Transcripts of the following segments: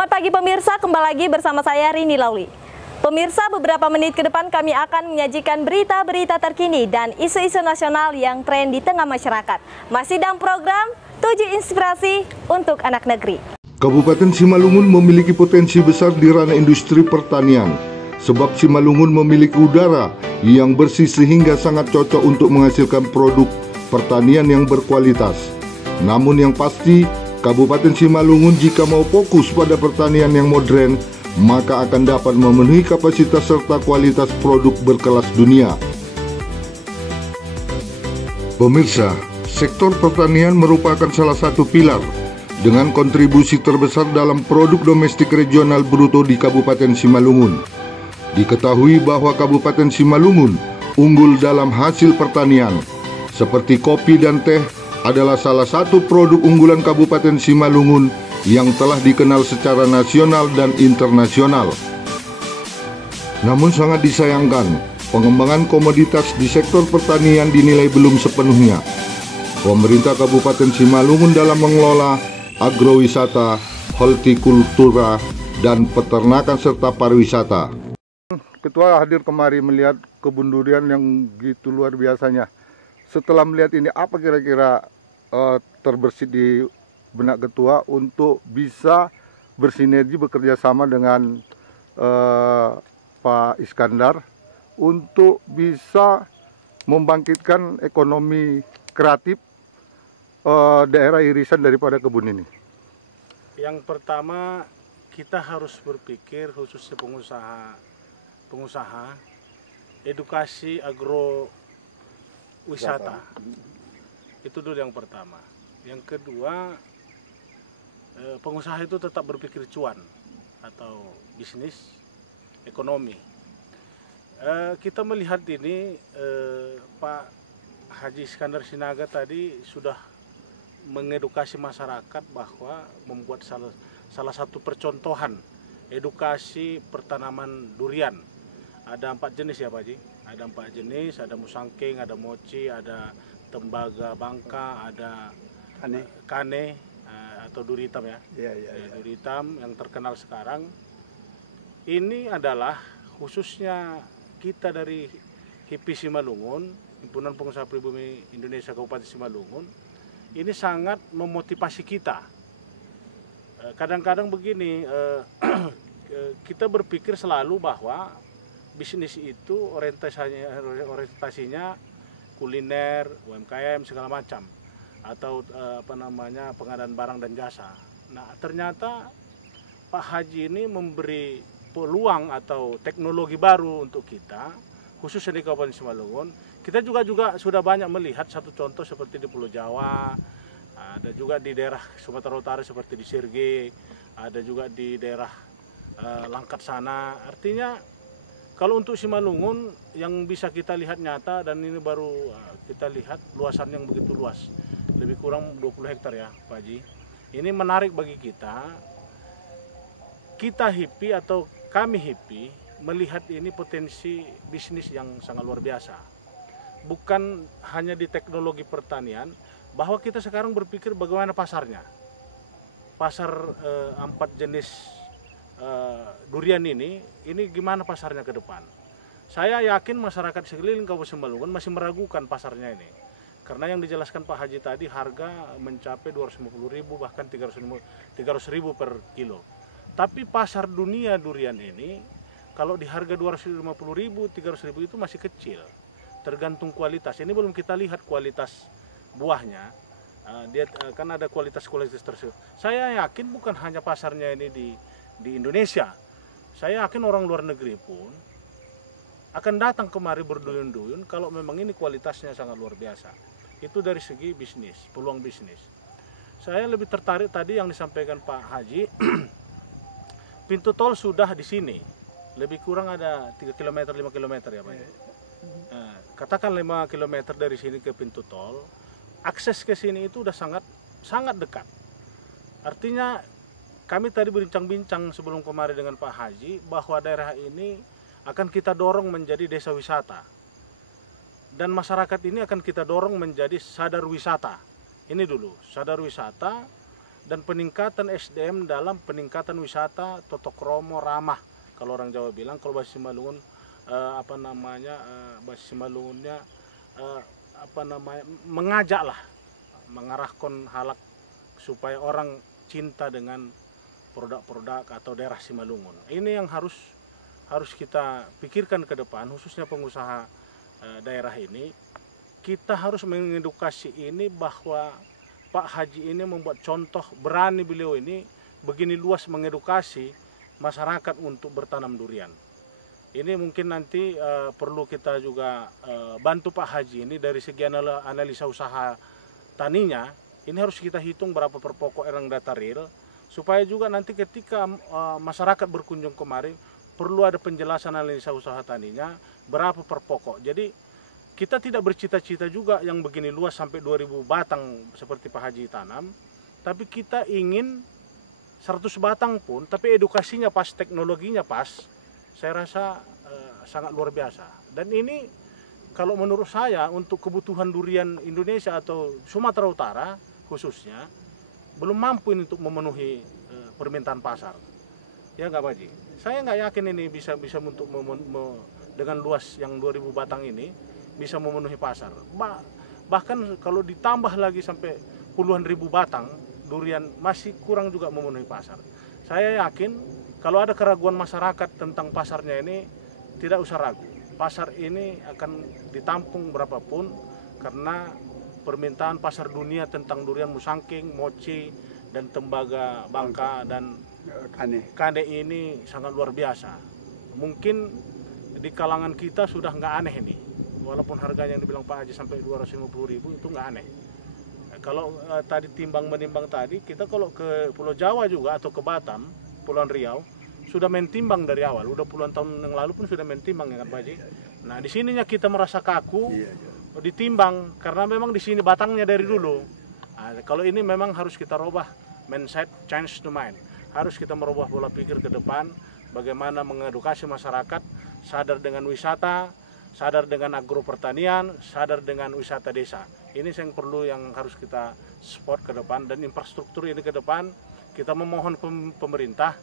Selamat pagi pemirsa, kembali lagi bersama saya Rini Lauli. Pemirsa, beberapa menit ke depan kami akan menyajikan berita-berita terkini dan isu-isu nasional yang tren di tengah masyarakat. Masih dalam program 7 Inspirasi untuk Anak Negeri. Kabupaten Simalungun memiliki potensi besar di ranah industri pertanian, sebab Simalungun memiliki udara yang bersih sehingga sangat cocok untuk menghasilkan produk pertanian yang berkualitas. Namun yang pasti, Kabupaten Simalungun jika mau fokus pada pertanian yang modern, maka akan dapat memenuhi kapasitas serta kualitas produk berkelas dunia. Pemirsa, sektor pertanian merupakan salah satu pilar dengan kontribusi terbesar dalam produk domestik regional bruto di Kabupaten Simalungun. Diketahui bahwa Kabupaten Simalungun unggul dalam hasil pertanian, seperti kopi dan teh adalah salah satu produk unggulan Kabupaten Simalungun yang telah dikenal secara nasional dan internasional. Namun sangat disayangkan, pengembangan komoditas di sektor pertanian dinilai belum sepenuhnya. Pemerintah Kabupaten Simalungun dalam mengelola agrowisata, hortikultura, dan peternakan serta pariwisata. Ketua hadir kemari melihat kebun durian yang gitu luar biasanya. Setelah melihat ini, apa kira-kira terbersit di benak Ketua untuk bisa bersinergi bekerja sama dengan Pak Iskandar untuk bisa membangkitkan ekonomi kreatif daerah irisan daripada kebun ini? Yang pertama, kita harus berpikir khususnya pengusaha edukasi agrowisata. Itu dulu yang pertama. Yang kedua, pengusaha itu tetap berpikir cuan atau bisnis ekonomi. Kita melihat ini, Pak Haji Iskandar Sinaga tadi sudah mengedukasi masyarakat bahwa membuat salah satu percontohan edukasi pertanaman durian. Ada 4 jenis ya Pak Haji? Ada 4 jenis, ada musangking, ada mochi, ada tembaga bangka, ada kane atau duri hitam ya. Duri hitam yang terkenal sekarang. Ini adalah khususnya kita dari HIPI Simalungun, Himpunan Pengusaha Pribumi Indonesia Kabupaten Simalungun, ini sangat memotivasi kita. Kadang-kadang begini, kita berpikir selalu bahwa bisnis itu orientasinya kuliner, UMKM segala macam, atau pengadaan barang dan jasa. Nah, ternyata Pak Haji ini memberi peluang atau teknologi baru untuk kita, khususnya di Kabupaten Simalungun. Kita juga sudah banyak melihat satu contoh seperti di Pulau Jawa, ada juga di daerah Sumatera Utara seperti di Sirge, ada juga di daerah Langkat sana. Artinya kalau untuk Simalungun yang bisa kita lihat nyata, dan ini baru kita lihat luasan yang begitu luas, lebih kurang 20 hektar ya Pak Haji. Ini menarik bagi kita HIPI atau kami HIPI melihat ini potensi bisnis yang sangat luar biasa. Bukan hanya di teknologi pertanian, bahwa kita sekarang berpikir bagaimana pasarnya. Pasar 4 jenis durian ini gimana pasarnya ke depan. Saya yakin masyarakat sekeliling Kabupaten Simalungun masih meragukan pasarnya ini. Karena yang dijelaskan Pak Haji tadi, harga mencapai 250.000 bahkan 300.000 per kilo. Tapi pasar dunia durian ini, kalau di harga 250.000, 300.000 itu masih kecil. Tergantung kualitas. Ini belum kita lihat kualitas buahnya. Dia kan ada kualitas-kualitas tersebut. Saya yakin bukan hanya pasarnya ini di Indonesia. Saya yakin orang luar negeri pun akan datang kemari berduyun-duyun kalau memang ini kualitasnya sangat luar biasa. Itu dari segi bisnis, peluang bisnis. Saya lebih tertarik tadi yang disampaikan Pak Haji, pintu tol sudah di sini. Lebih kurang ada 3 km, 5 km ya Pak. Nah, katakan 5 km dari sini ke pintu tol, akses ke sini itu udah sangat dekat. Artinya kami tadi berbincang-bincang sebelum kemarin dengan Pak Haji bahwa daerah ini akan kita dorong menjadi desa wisata. Dan masyarakat ini akan kita dorong menjadi sadar wisata. Ini dulu, sadar wisata dan peningkatan SDM dalam peningkatan wisata totokromo ramah. Kalau orang Jawa bilang, kalau bahasa Simalungun bahasa Simalungunnya mengajak lah, mengarahkan halak supaya orang cinta dengan produk-produk atau daerah Simalungun. Ini yang harus kita pikirkan ke depan, khususnya pengusaha daerah ini. Kita harus mengedukasi ini bahwa Pak Haji ini membuat contoh, berani beliau ini begini luas mengedukasi masyarakat untuk bertanam durian. Ini mungkin nanti perlu kita juga bantu Pak Haji ini dari segi analisa usaha taninya. Ini harus kita hitung berapa per pokok erang data real, supaya juga nanti ketika masyarakat berkunjung kemari perlu ada penjelasan analisa usaha taninya berapa per pokok. Jadi kita tidak bercita-cita juga yang begini luas sampai 2000 batang seperti Pak Haji tanam, tapi kita ingin 100 batang pun, tapi edukasinya pas, teknologinya pas, saya rasa sangat luar biasa. Dan ini kalau menurut saya untuk kebutuhan durian Indonesia atau Sumatera Utara khususnya, belum mampu ini untuk memenuhi permintaan pasar. Ya nggak Pak Haji? Saya nggak yakin ini bisa untuk dengan luas yang 2000 batang ini, bisa memenuhi pasar. Bahkan kalau ditambah lagi sampai puluhan ribu batang durian masih kurang juga memenuhi pasar. Saya yakin kalau ada keraguan masyarakat tentang pasarnya ini, tidak usah ragu. Pasar ini akan ditampung berapapun karena permintaan pasar dunia tentang durian musangking, mochi, dan tembaga bangka dan kane ini sangat luar biasa. Mungkin di kalangan kita sudah nggak aneh ini. Walaupun harganya yang dibilang Pak Haji sampai 250.000 itu nggak aneh. Kalau tadi timbang-menimbang tadi, kita kalau ke Pulau Jawa juga atau ke Batam, Pulauan Riau, sudah main timbang dari awal. Udah puluhan tahun yang lalu pun sudah main timbang ya kan Pak Haji. Nah di sininya kita merasa kaku, ditimbang karena memang di sini batangnya dari dulu. Nah, kalau ini memang harus kita rubah mindset, change to mind. Harus kita merubah pola pikir ke depan, bagaimana mengedukasi masyarakat sadar dengan wisata, sadar dengan agro pertanian, sadar dengan wisata desa. Ini yang perlu yang harus kita support ke depan, dan infrastruktur ini ke depan kita memohon pemerintah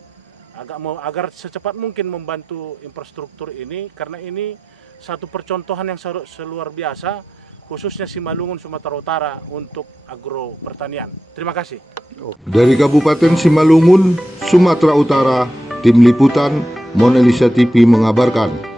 agar secepat mungkin membantu infrastruktur ini, karena ini satu percontohan yang seluar biasa khususnya Simalungun Sumatera Utara untuk agro pertanian. Terima kasih. Dari Kabupaten Simalungun, Sumatera Utara, Tim Liputan Monalisa TV mengabarkan.